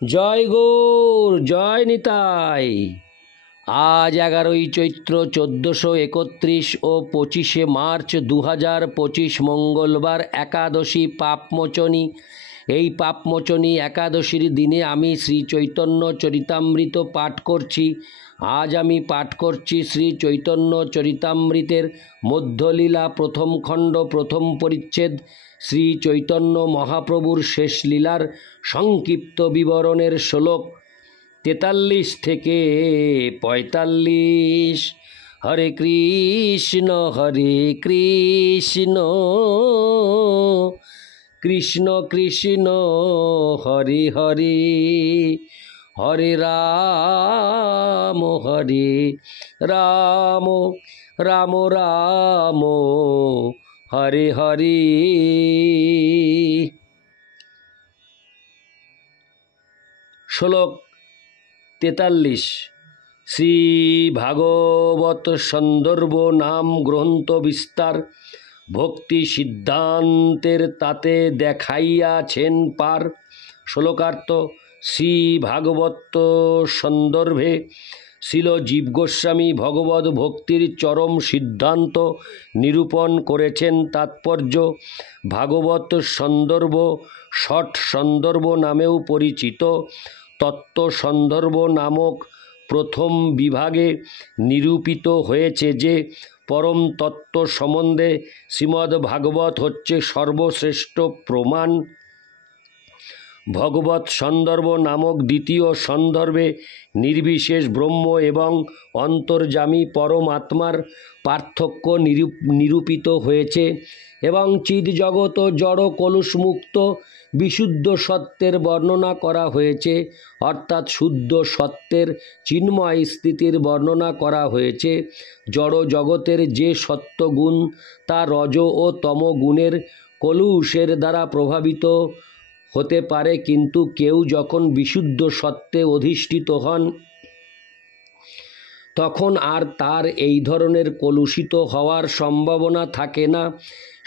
জয় গৌর, জয় নিতাই। আজ 11ই চৈত্র 1431 ও 25শে মার্চ 2025 মঙ্গলবার একাদশী পাপমোচনী। এই পাপমোচনী একাদশীর দিনে আমি শ্রী চৈতন্য চরিতামৃত পাঠ করছি। আজ আমি পাঠ করছি শ্রী চৈতন্য চরিতামৃতের মধ্যলীলা প্রথম খণ্ড প্রথম পরিচ্ছেদ, শ্রী চৈতন্য মহাপ্রভুর শেষ লীলার সংক্ষিপ্ত বিবরণের শ্লোক 43 থেকে 45। হরে কৃষ্ণ কৃষ্ণ কৃষ্ণ হরে হরে, হরে রাম রাম রাম হরে হরে। শ্লোক 43। শ্রী ভাগবত সন্দর্ভ নাম গ্রন্থ বিস্তার, ভক্তি সিদ্ধান্তের তাতে দেখাইয়াছেন পার। শ্লোকার্থ: শ্রী ভাগবত সন্দর্ভে শ্রীল জীব গোস্বামী ভগবত ভক্তির চরম সিদ্ধান্ত নিরূপণ করেছেন। তাৎপর্য: ভাগবত সন্দর্ভ ষট সন্দর্ভ নামেও পরিচিত। তত্ত্ব সন্দর্ভ নামক প্রথম বিভাগে নিরূপিত হয়েছে যে পরম তত্ত্ব সম্বন্ধে শ্রীমদ্ ভাগবত হচ্ছে সর্বশ্রেষ্ঠ প্রমাণ। ভগবত সন্দর্ভ নামক দ্বিতীয় সন্দর্ভে নির্বিশেষ ব্রহ্ম এবং অন্তর্যামী পরমাত্মার পার্থক্য নিরূপিত হয়েছে এবং চিদ জগৎ ও জড় কলুষমুক্ত বিশুদ্ধ সত্যের বর্ণনা করা হয়েছে, অর্থাৎ শুদ্ধ সত্যের চিন্ময় স্থিতির বর্ণনা করা হয়েছে। জড় জগতের যে সত্যগুণ তা রজ ও তম গুণের কলুষের দ্বারা প্রভাবিত হতে পারে, কিন্তু কেউ যখন বিশুদ্ধ সত্যে অধিষ্ঠিত হন তখন আর তার এই ধরনের কলুষিত হওয়ার সম্ভাবনা থাকে না।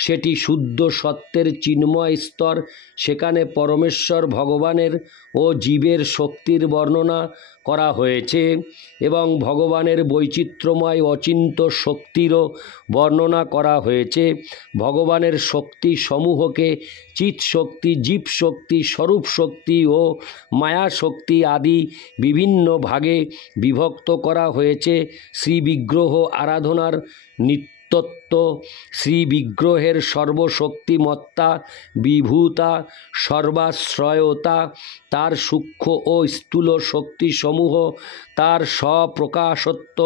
সেটি শুদ্ধ সত্যের চিন্ময় স্তর। সেখানে পরমেশ্বর ভগবানের ও জীবের শক্তির বর্ণনা করা হয়েছে এবং ভগবানের বৈচিত্র্যময় অচিন্ত শক্তিরও বর্ণনা করা হয়েছে। ভগবানের শক্তি সমূহকে চিৎ শক্তি, জীব শক্তি, স্বরূপ শক্তি ও মায়া শক্তি আদি বিভিন্ন ভাগে বিভক্ত করা হয়েছে। শ্রী বিগ্রহ আরাধনার নিত্যত্ব, শ্রী বিগ্রহের সর্বশক্তিমত্তা, বিভূতা, সর্বাশ্রয়তা, তার সূক্ষ্ম ও স্থূল শক্তিসমূহ, তার স্বপ্রকাশত্ব,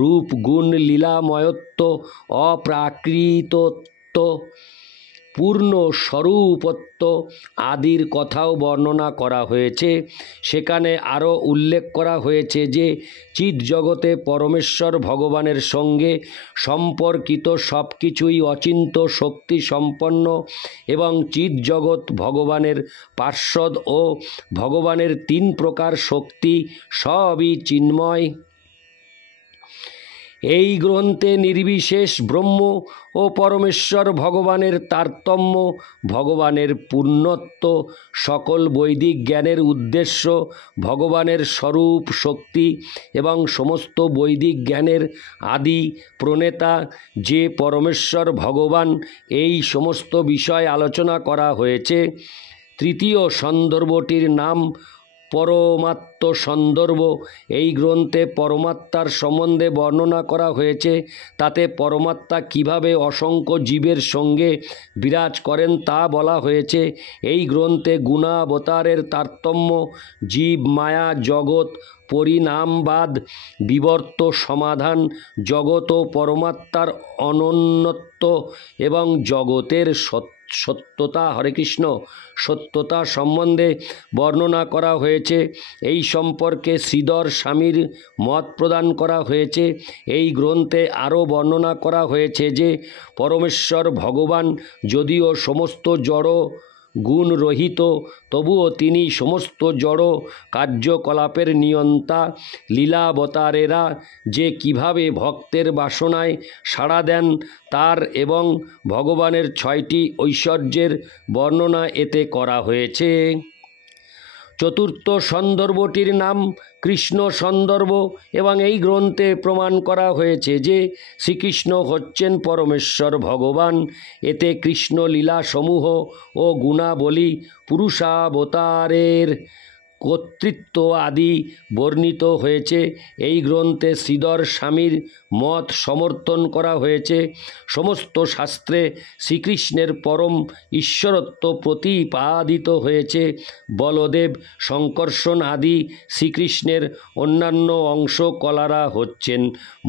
রূপ গুণ লীলাময়ত্ব, অপ্রাকৃতত্ব, পূর্ণ স্বরূপত্ব আদির কথাও বর্ণনা করা হয়েছে। সেখানে আরও উল্লেখ করা হয়েছে যে চিৎ জগতে পরমেশ্বর ভগবানের সঙ্গে সম্পর্কিত সব কিছুই অচিন্ত শক্তি সম্পন্ন এবং চিৎ জগৎ ভগবানের পার্ষদ ও ভগবানের 3 প্রকার শক্তি সবই চিন্ময়। এই গ্রন্থে নির্বিশেষ ব্রহ্ম ও পরমেশ্বর ভগবানের তারতম্য, ভগবানের পূর্ণত্ব, সকল বৈদিক জ্ঞানের উদ্দেশ্য, ভগবানের স্বরূপ শক্তি এবং সমস্ত বৈদিক জ্ঞানের আদি প্রণেতা যে পরমেশ্বর ভগবান, এই সমস্ত বিষয় আলোচনা করা হয়েছে। তৃতীয় সন্দর্ভটির নাম পরমাত্ম সন্দর্ভ। এই গ্রন্থে পরমাত্মার সম্বন্ধে বর্ণনা করা হয়েছে। তাতে পরমাত্মা কিভাবে অসংখ্য জীবের সঙ্গে বিরাজ করেন তা বলা হয়েছে। এই গ্রন্থে গুণাবতারের তারতম্য, জীব, মায়া, জগৎ, পরিণামবাদ, বিবর্ত সমাধান, জগৎ ও পরমাত্মার অনন্যত্ব এবং জগতের সত্যতা, হরে কৃষ্ণ, সত্যতা সম্বন্ধে বর্ণনা করা হয়েছে। এই সম্পর্কে শ্রীধর স্বামীর মত প্রদান করা হয়েছে। এই গ্রন্থে আরও বর্ণনা করা হয়েছে যে পরমেশ্বর ভগবান যদিও সমস্ত জড় গুণ রহিত, তবুও তিনি সমস্ত জড় কার্যকলাপের নিয়ন্তা। লীলাবতারেরা যে কিভাবে ভক্তের বাসনায় সাড়া দেন তার এবং ভগবানের 6টি ঐশ্বর্যের বর্ণনা এতে করা হয়েছে। চতুর্থ সন্দর্ভটির নাম কৃষ্ণ সন্দর্ভ এবং এই গ্রন্থে প্রমাণ করা হয়েছে যে শ্রীকৃষ্ণ হচ্ছেন পরমেশ্বর ভগবান। এতে কৃষ্ণ লীলাসমূহ ও গুণাবলী, পুরুষাবতারের কর্তৃত্ব আদি বর্ণিত হয়েছে। এই গ্রন্থে শ্রীধর স্বামীর মত সমর্থন করা হয়েছে। সমস্ত শাস্ত্রে শ্রীকৃষ্ণের পরম ঈশ্বরত্ব প্রতিপাদিত হয়েছে। বলদেব, শঙ্কর্ষণ আদি শ্রীকৃষ্ণের অন্যান্য অংশ কলারা হচ্ছেন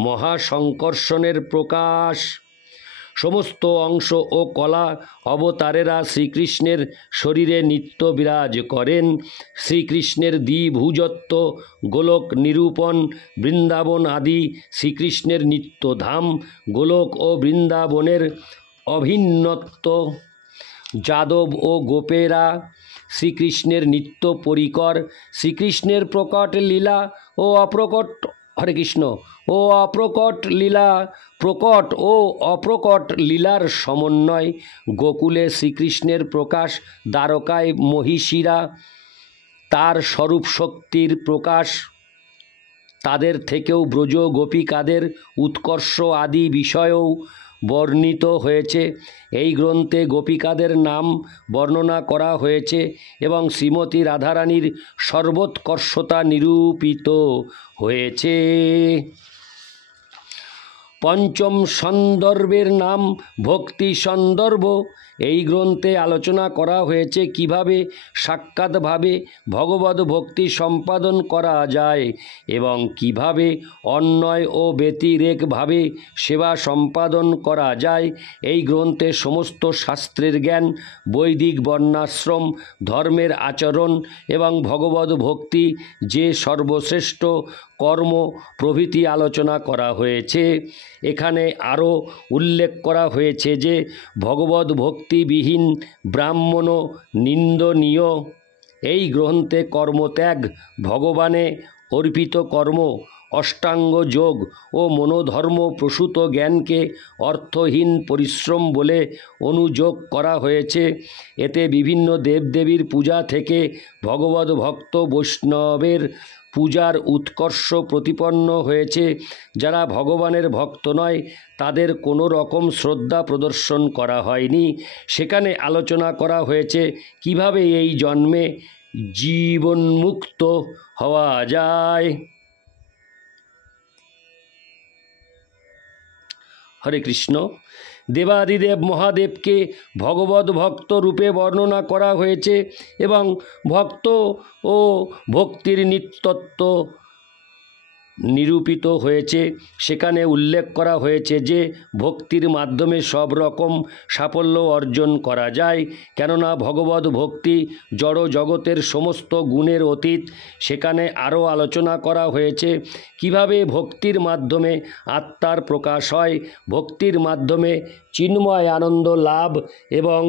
মহাশঙ্কর্ষণের প্রকাশ। সমস্ত অংশ ও কলা অবতারেরা শ্রীকৃষ্ণের শরীরে নিত্য বিরাজ করেন। শ্রীকৃষ্ণের দ্বিভুজত্ব, গোলক নিরূপণ, বৃন্দাবন আদি শ্রীকৃষ্ণের নিত্যধাম। গোলক ও বৃন্দাবনের অভিন্নত্ব, যাদব ও গোপেরা শ্রীকৃষ্ণের নিত্য পরিকর। শ্রীকৃষ্ণের প্রকট লীলা ও অপ্রকট হরে কৃষ্ণ ও অপ্রকট লীলা, প্রকট ও অপ্রকট লীলার সমন্বয়। গোকুলে শ্রীকৃষ্ণের প্রকাশ, দ্বারকায় মহিষীরা তার স্বরূপ শক্তির প্রকাশ। তাদের থেকেও ব্রজ গোপিকাদের উৎকর্ষ আদি বিষয়েও বর্ণিত হয়েছে। এই গ্রন্থে গোপিকাদের নাম বর্ণনা করা হয়েছে এবং শ্রীমতী রাধারানীর সর্বোৎকর্ষতা নিরূপিত হয়েছে। পঞ্চম সন্দর্ভের নাম ভক্তি সন্দর্ভ। এই গ্রন্থে আলোচনা করা হয়েছে কিভাবে সাক্ষাৎভাবে ভগবদ ভক্তি সম্পাদন করা যায় এবং কিভাবে অন্যয় ও ব্যতিরেকভাবে সেবা সম্পাদন করা যায়। এই গ্রন্থে সমস্ত শাস্ত্রের জ্ঞান, বৈদিক বর্ণাশ্রম ধর্মের আচরণ এবং ভগবদ ভক্তি যে সর্বশ্রেষ্ঠ কর্ম প্রভৃতি আলোচনা করা হয়েছে। এখানে আরও উল্লেখ করা হয়েছে যে ভগবদ ভক্তিবিহীন ব্রাহ্মণ নিন্দনীয়। এই গ্রন্থে কর্মত্যাগ, ভগবানে অর্পিত কর্ম, অষ্টাঙ্গ যোগ ও মনোধর্ম প্রসূত জ্ঞানকে অর্থহীন পরিশ্রম বলে অনুযোগ করা হয়েছে। এতে বিভিন্ন দেবদেবীর পূজা থেকে ভগবদ ভক্ত বৈষ্ণবের পূজার উৎকর্ষ প্রতিপন্ন হয়েছে। যারা ভগবানের ভক্ত নয় তাদের কোনো রকম শ্রদ্ধা প্রদর্শন করা হয়নি। সেখানে আলোচনা করা হয়েছে কিভাবে এই জন্মে জীবনমুক্ত হওয়া যায়। হরে কৃষ্ণ। দেবাদিদেব মহাদেবকে ভগবদ ভক্ত রূপে বর্ণনা করা হয়েছে এবং ভক্ত ও ভক্তির নিত্যত্ব নিরূপিত হয়েছে। সেখানে উল্লেখ করা হয়েছে যে ভক্তির মাধ্যমে সব রকম সাফল্য অর্জন করা যায়, কেননা ভগবদ ভক্তি জড় জগতের সমস্ত গুণের অতীত। সেখানে আরও আলোচনা করা হয়েছে কিভাবে ভক্তির মাধ্যমে আত্মার প্রকাশ হয়, ভক্তির মাধ্যমে চিন্ময় আনন্দ লাভ এবং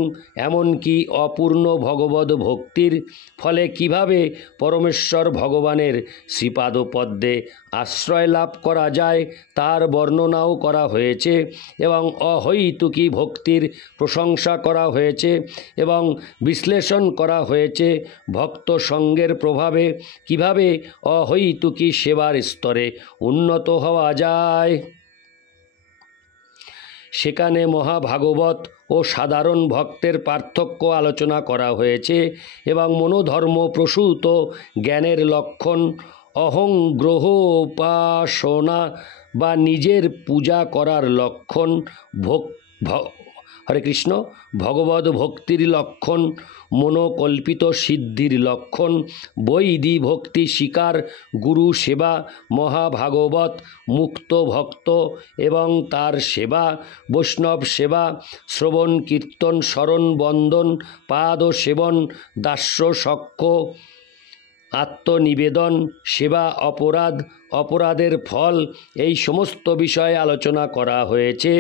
এমনকি অপূর্ণ ভগবদ ভক্তির ফলে কিভাবে পরমেশ্বর ভগবানের শ্রীপাদপদ্মে আশ্রয় লাভ করা যায় তার বর্ণনাও করা হয়েছে এবং অহৈতুকী ভক্তির প্রশংসা করা হয়েছে এবং বিশ্লেষণ করা হয়েছে ভক্ত সঙ্গের প্রভাবে কিভাবে অহৈতুকী সেবার স্তরে উন্নত হওয়া যায়। সেখানে মহাভাগবত ও সাধারণ ভক্তের পার্থক্য আলোচনা করা হয়েছে এবং মনোধর্ম প্রসূত জ্ঞানের লক্ষণ, অহংগ্রহ উপাসনা বা নিজের পূজা করার লক্ষণ, হরে কৃষ্ণ, ভগবদ ভক্তির লক্ষণ, মনোকল্পিত সিদ্ধির লক্ষণ, বৈদি ভক্তি স্বীকার, গুরু সেবা, মহাভাগবত, মুক্ত ভক্ত এবং তার সেবা, বৈষ্ণব সেবা, শ্রবণ কীর্তন, স্মরণ বন্দন, পাদ সেবন, দাস্য সখ্য, আত্মনিবেদন, সেবা, অপরাধ, অপরাধের ফল, এই সমস্ত বিষয়ে আলোচনা করা হয়েছে।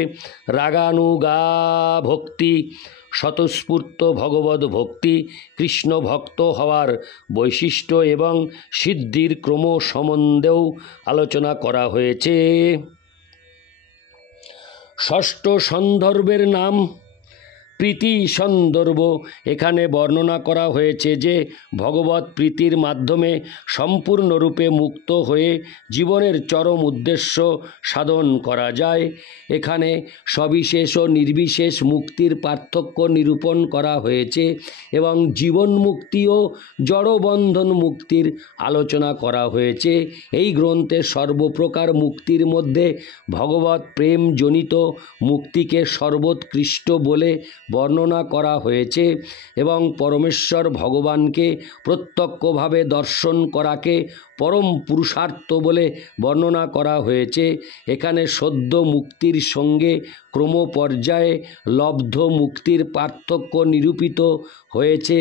রাগানুগা ভক্তি, স্বতঃস্ফূর্ত ভগবদ ভক্তি, কৃষ্ণ ভক্ত হওয়ার বৈশিষ্ট্য এবং সিদ্ধির ক্রম সম্বন্ধেও আলোচনা করা হয়েছে। ষষ্ঠ সন্দর্ভের নাম প্রীতি সন্দর্ভ এখানে বর্ণনা করা হয়েছে যে ভগবত প্রীতির মাধ্যমে সম্পূর্ণরূপে মুক্ত হয়ে জীবনের চরম উদ্দেশ্য সাধন করা যায়। এখানে সবিশেষ ও নির্বিশেষ মুক্তির পার্থক্য নিরূপণ করা হয়েছে এবং জীবন মুক্তি ও জড়বন্ধন মুক্তির আলোচনা করা হয়েছে। এই গ্রন্থে সর্বপ্রকার মুক্তির মধ্যে ভগবত প্রেম জনিত মুক্তিকে সর্বোৎকৃষ্ট বলে বর্ণনা করা হয়েছে এবং পরমেশ্বর ভগবানকে প্রত্যক্ষভাবে দর্শন করাকে পরম পুরুষার্থ বলে বর্ণনা করা হয়েছে। এখানে সদ্য মুক্তির সঙ্গে ক্রমপর্যায়ে লব্ধ মুক্তির পার্থক্য নিরূপিত হয়েছে।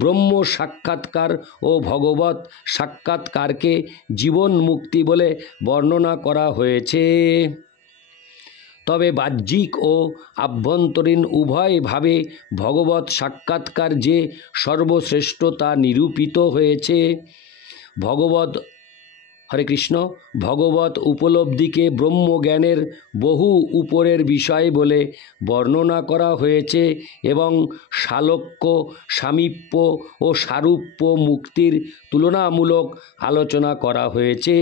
ব্রহ্ম সাক্ষাৎকার ও ভগবত সাক্ষাৎকারকে জীবন মুক্তি বলে বর্ণনা করা হয়েছে। তবে বাহ্যিক ও আভ্যন্তরীণ উভয়ভাবে ভগবত সাক্ষাৎকার যে সর্বশ্রেষ্ঠ তা নিরূপিত হয়েছে। হরে কৃষ্ণ, ভগবত উপলব্ধিকে ব্রহ্মজ্ঞানের বহু উপরের বিষয় বলে বর্ণনা করা হয়েছে এবং সালোক্য, সামীপ্য ও সারূপ্য মুক্তির তুলনামূলক আলোচনা করা হয়েছে।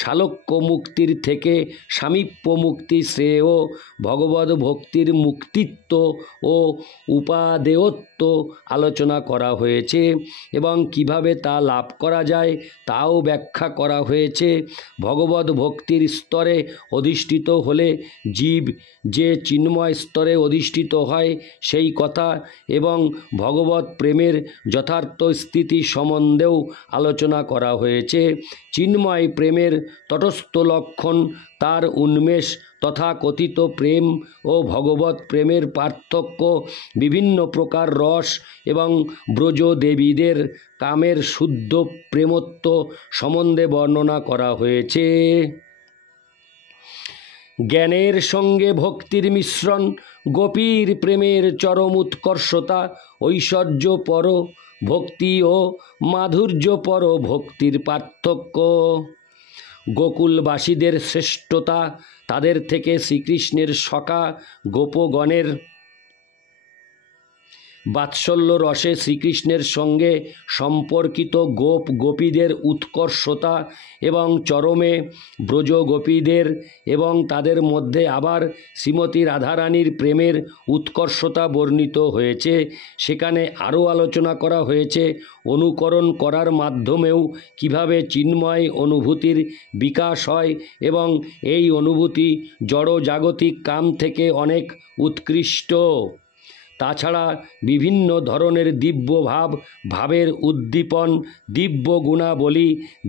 সালোক্য মুক্তির থেকে সামীপ্য মুক্তি শ্রেয়। ভগবত ভক্তির মুক্তিত্ব ও উপাদেয়ত্ব আলোচনা করা হয়েছে এবং কিভাবে তা লাভ করা যায় তাও ব্যাখ্যা করা হয়েছে। ভগবত ভক্তির স্তরে অধিষ্ঠিত হলে জীব যে চিন্ময় স্তরে অধিষ্ঠিত হয় সেই কথা এবং ভগবত প্রেমের যথার্থ স্থিতি সম্বন্ধেও আলোচনা করা হয়েছে। চিন্ময় প্রেমের তটস্থ লক্ষণ, তার উন্মেষ, তথাকথিত প্রেম ও ভগবত প্রেমের পার্থক্য, বিভিন্ন প্রকার রস এবং ব্রজ দেবীদের কামের শুদ্ধ প্রেমত্ব সম্বন্ধে বর্ণনা করা হয়েছে। জ্ঞানের সঙ্গে ভক্তির মিশ্রণ, গোপীর প্রেমের চরম উৎকর্ষতা, ঐশ্বর্যপর ভক্তি ও মাধুর্যপর ভক্তির পার্থক্য, গোকুলবাসীদের শ্রেষ্ঠতা, তাদের থেকে শ্রীকৃষ্ণের সখা গোপগণের বাৎসল্য রসে শ্রীকৃষ্ণের সঙ্গে সম্পর্কিত গোপীদের উৎকর্ষতা এবং চরমে ব্রজ গোপীদের এবং তাদের মধ্যে আবার শ্রীমতী রাধারানীর প্রেমের উৎকর্ষতা বর্ণিত হয়েছে। সেখানে আরও আলোচনা করা হয়েছে অনুকরণ করার মাধ্যমেও কিভাবে চিন্ময় অনুভূতির বিকাশ হয় এবং এই অনুভূতি জড়জাগতিক কাম থেকে অনেক উৎকৃষ্ট। তাছাড়া বিভিন্ন ধরনের দিব্য ভাবের উদ্দীপন, দিব্য গুণাবলী,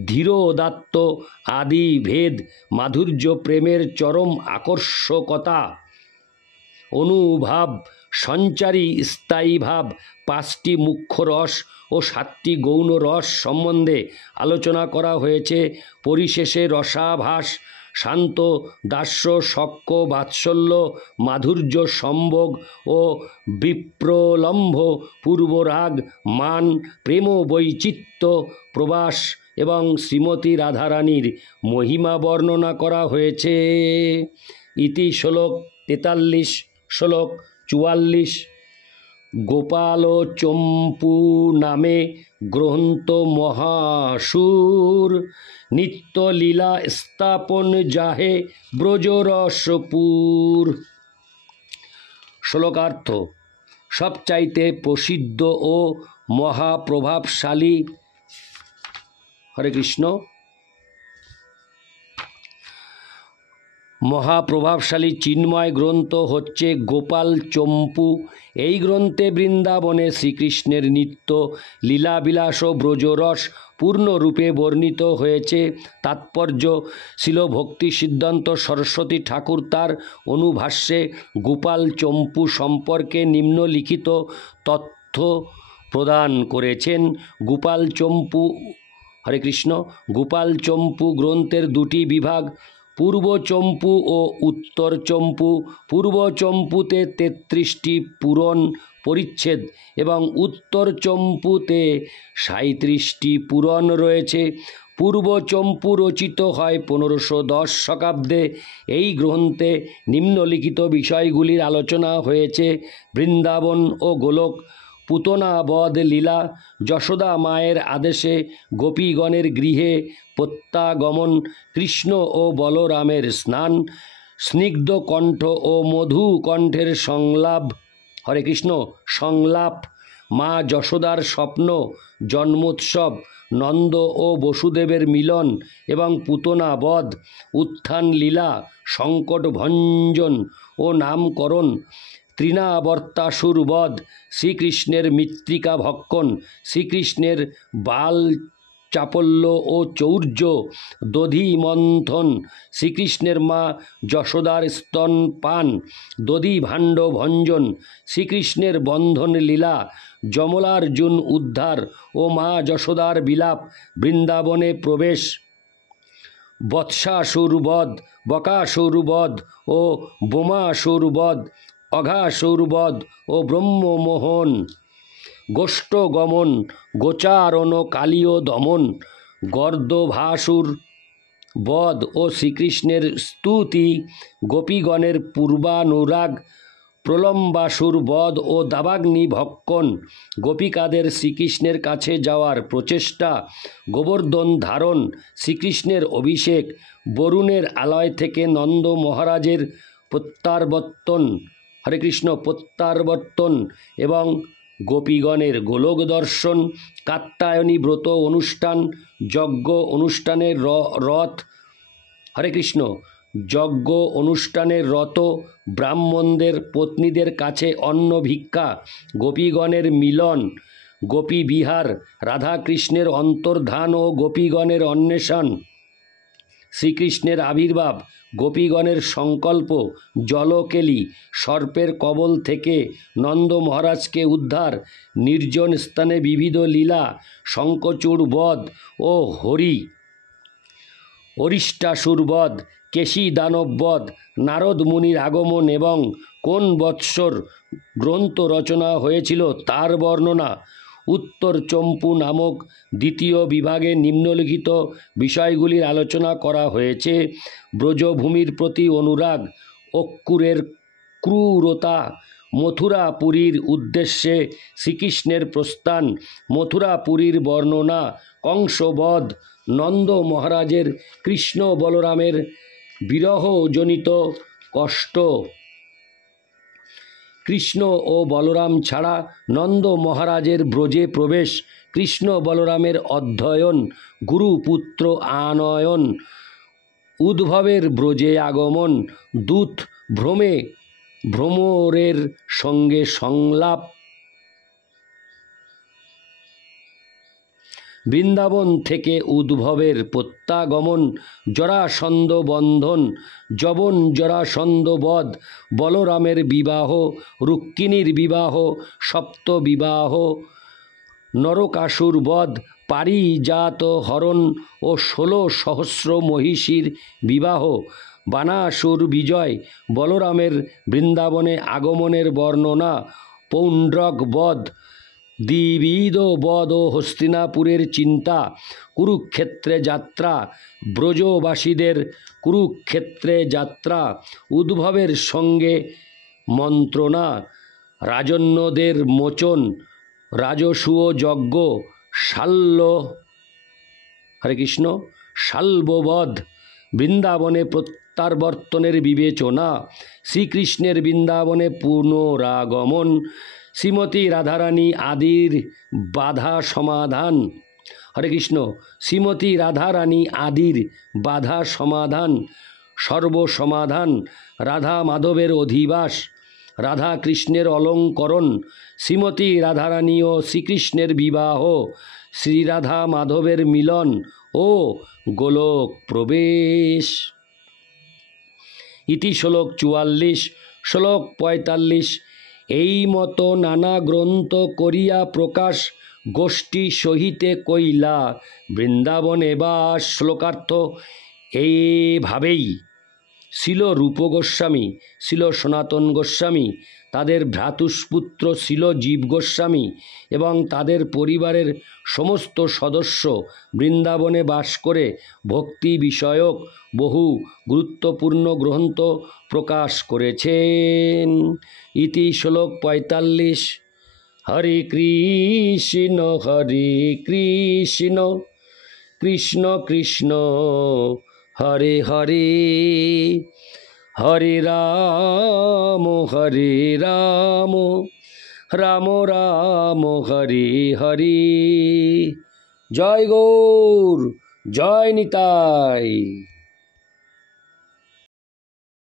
ধীরোদাত্ত আদি ভেদ, মাধুর্য, প্রেমের চরম আকর্ষকতা, অনুভাব, সঞ্চারী স্থায়ী ভাব, 5টি মুখ্য রস ও 7টি গৌণ রস সম্বন্ধে আলোচনা করা হয়েছে। পরিশেষে রসাভাস, শান্ত দাস্য, শক্য, বাৎসল্য, মাধুর্য, সম্ভোগ ও বিপ্রলম্ভ, পূর্বরাগ, মান, প্রেম, বৈচিত্র্য, প্রবাস এবং শ্রীমতী রাধারানীর মহিমা বর্ণনা করা হয়েছে। ইতি শ্লোক 43, শ্লোক 44। গোপাল চম্পু নামে গ্রন্থ মহাসুর, নিত্য লীলা স্থাপন যাহে ব্রজরসপুর। শ্লোকার্থ: সবচাইতে প্রসিদ্ধ ও মহাপ্রভাবশালী, হরে কৃষ্ণ, মহাপ্রভাবশালী চিন্ময় গ্রন্থ হচ্ছে গোপাল চম্পু। এই গ্রন্থে বৃন্দাবনে শ্রীকৃষ্ণের নিত্য লীলাবিলাস ও ব্রজরস পূর্ণরূপে বর্ণিত হয়েছে। তাৎপর্য: শ্রীল ভক্তি সিদ্ধান্ত সরস্বতী ঠাকুর তার অনুভাষ্যে গোপাল চম্পু সম্পর্কে নিম্নলিখিত তথ্য প্রদান করেছেন। গোপাল চম্পু, হরে কৃষ্ণ, গোপাল চম্পু গ্রন্থের 2টি বিভাগ, পূর্ব চম্পু ও উত্তর চম্পু। পূর্ব চম্পুতে 33টি পুরাণ পরিচ্ছেদ এবং উত্তর চম্পুতে 37টি পুরাণ রয়েছে। পূর্ব চম্পু রচিত হয় 1510 শতাব্দে। এই গ্রন্থে নিম্নলিখিত বিষয়গুলির আলোচনা হয়েছে: বৃন্দাবন ও গোলক, পুতনা বধ লীলা, যশোদা মায়ের আদেশে গোপীগণের গৃহে প্রত্যাগমন, কৃষ্ণ ও বলরামের স্নান, স্নিগ্ধ কণ্ঠ ও মধু কণ্ঠের সংলাপ, হরে কৃষ্ণ সংলাপ, মা যশোদার স্বপ্ন, জন্মোৎসব, নন্দ ও বসুদেবের মিলন এবং পুতনা বধ, উত্থান লীলা, সংকট ভঞ্জন ও নামকরণ, তৃণাবর্তাসুর বধ, শ্রীকৃষ্ণের মৃত্তিকা ভক্ষণ, শ্রীকৃষ্ণের বাল চাপল্য ও চৌর্য, দধি মন্থন, শ্রীকৃষ্ণের মা যশোদার স্তনপান, দধি ভাণ্ড ভঞ্জন, শ্রীকৃষ্ণের বন্ধন লীলা, যমলার্জুন উদ্ধার ও মা যশোদার বিলাপ, বৃন্দাবনে প্রবেশ, বৎসাসুর বধ, বকাসুর বধ ও বোমাসুর বধ, অঘাসুর বধ ও ব্রহ্মমোহন, গোষ্ঠগমন, গোচারণ কালীয় দমন, গর্দভাসুর বধ ও শ্রীকৃষ্ণের স্তুতি, গোপীগণের পূর্বানুরাগ, প্রলম্বাসুর বধ ও দাবাগ্নি ভক্ষণ, গোপিকাদের শ্রীকৃষ্ণের কাছে যাওয়ার প্রচেষ্টা, গোবর্ধন ধারণ, শ্রীকৃষ্ণের অভিষেক, বরুণের আলয় থেকে নন্দ মহারাজের প্রত্যাবর্তন, হরে কৃষ্ণ প্রত্যাবর্তন এবং গোপীগণের গোলক দর্শন, কাত্যায়নী ব্রত অনুষ্ঠান, যজ্ঞ অনুষ্ঠানের রথ, হরে কৃষ্ণ যজ্ঞ অনুষ্ঠানের রত, ব্রাহ্মণদের পত্নীদের কাছে অন্ন ভিক্ষা, গোপীগণের মিলন, গোপী বিহার, রাধাকৃষ্ণের অন্তর্ধান ও গোপীগণের অন্বেষণ, শ্রীকৃষ্ণের আবির্ভাব, গোপীগণের সংকল্প, জলকেলি, সর্পের কবল থেকে নন্দ মহারাজকে উদ্ধার, নির্জন স্থানে বিবিধ লীলা, শঙ্খচূড় বধ ও অরিষ্টাসুর বধ, কেশী দানব বধ, নারদ মুনির আগমন এবং কোন বৎসর গ্রন্থ রচনা হয়েছিল তার বর্ণনা। উত্তর চম্পু নামক দ্বিতীয় বিভাগে নিম্নলিখিত বিষয়গুলির আলোচনা করা হয়েছে: ব্রজভূমির প্রতি অনুরাগ, অক্রূরের ক্রূরতা, মথুরাপুরীর উদ্দেশ্যে শ্রীকৃষ্ণের প্রস্থান, মথুরাপুরীর বর্ণনা, কংসবধ, নন্দ মহারাজের কৃষ্ণ বলরামের বিরহজনিত কষ্ট, কৃষ্ণ ও বলরাম ছাড়া নন্দ মহারাজের ব্রজে প্রবেশ, কৃষ্ণ বলরামের অধ্যয়ন, গুরুপুত্র আনয়ন, উদ্ভবের ব্রজে আগমন, দূত ভ্রমরের সঙ্গে সংলাপ, বৃন্দাবন থেকে উদ্ভবের প্রত্যাগমন, জরাসন্ধ বন্ধন, যবন জরাসন্ধ বধ, বলরামের বিবাহ, রুক্মিণীর বিবাহ, সপ্ত বিবাহ, নরকাসুর বধ, পারিজাত হরণ ও 16 সহস্র মহিষীর বিবাহ, বানাসুর বিজয়, বলরামের বৃন্দাবনে আগমনের বর্ণনা, পৌণ্ড্রক বধ, দ্বিবিধ বধ ও হস্তিনাপুরের চিন্তা, কুরুক্ষেত্রে যাত্রা, ব্রজবাসীদের কুরুক্ষেত্রে যাত্রা, উদ্ভবের সঙ্গে মন্ত্রণা, রাজন্যদের মোচন, রাজসূয় যজ্ঞ, শাল্য, হরে কৃষ্ণ শাল্ববধ, বৃন্দাবনে প্রত্যাবর্তনের বিবেচনা, শ্রীকৃষ্ণের বৃন্দাবনে পুনরাগমন, শ্রীমতী রাধারানী আদির বাধা সমাধান, হরে কৃষ্ণ শ্রীমতী রাধারানী আদির বাধা সমাধান, সর্বসমাধান, রাধা মাধবের অধিবাস, রাধা কৃষ্ণের অলঙ্করণ, শ্রীমতী রাধারানী ও শ্রীকৃষ্ণের বিবাহ, শ্রীরাধা মাধবের মিলন ও গোলক প্রবেশ। ইতি শ্লোক 44। শ্লোক 45। এই মতো নানা গ্রন্থ করিয়া প্রকাশ, গোষ্ঠী সহিতে কইলা বৃন্দাবনে বাস। শ্লোকার্থ: এইভাবেই শিল রূপ গোস্বামী, শিল সনাতন গোস্বামী, তাদের ভ্রাতুষ্পুত্র শিল জীব গোস্বামী এবং তাদের পরিবারের সমস্ত সদস্য বৃন্দাবনে বাস করে ভক্তি বিষয়ক বহু গুরুত্বপূর্ণ গ্রন্থ প্রকাশ করেছেন। ইতি শ্লোক ৪৫। হরে কৃষ্ণ কৃষ্ণ কৃষ্ণ হরে হরে, হরে রাম রাম রাম হরে হরে। জয় গৌর, জয় নিতাই।